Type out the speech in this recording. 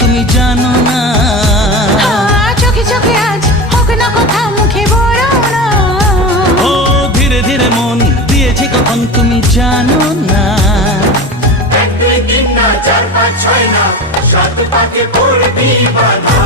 তুমি জানো না। চোখে চোখে আজ হোক না কথা মুখে বলো না। ও ধীরে ধীরে মন দিয়েছি কখন তুমি জানো না। 1 2 3 না 4 5 6 না 7 পাকে পড়বি বাধা।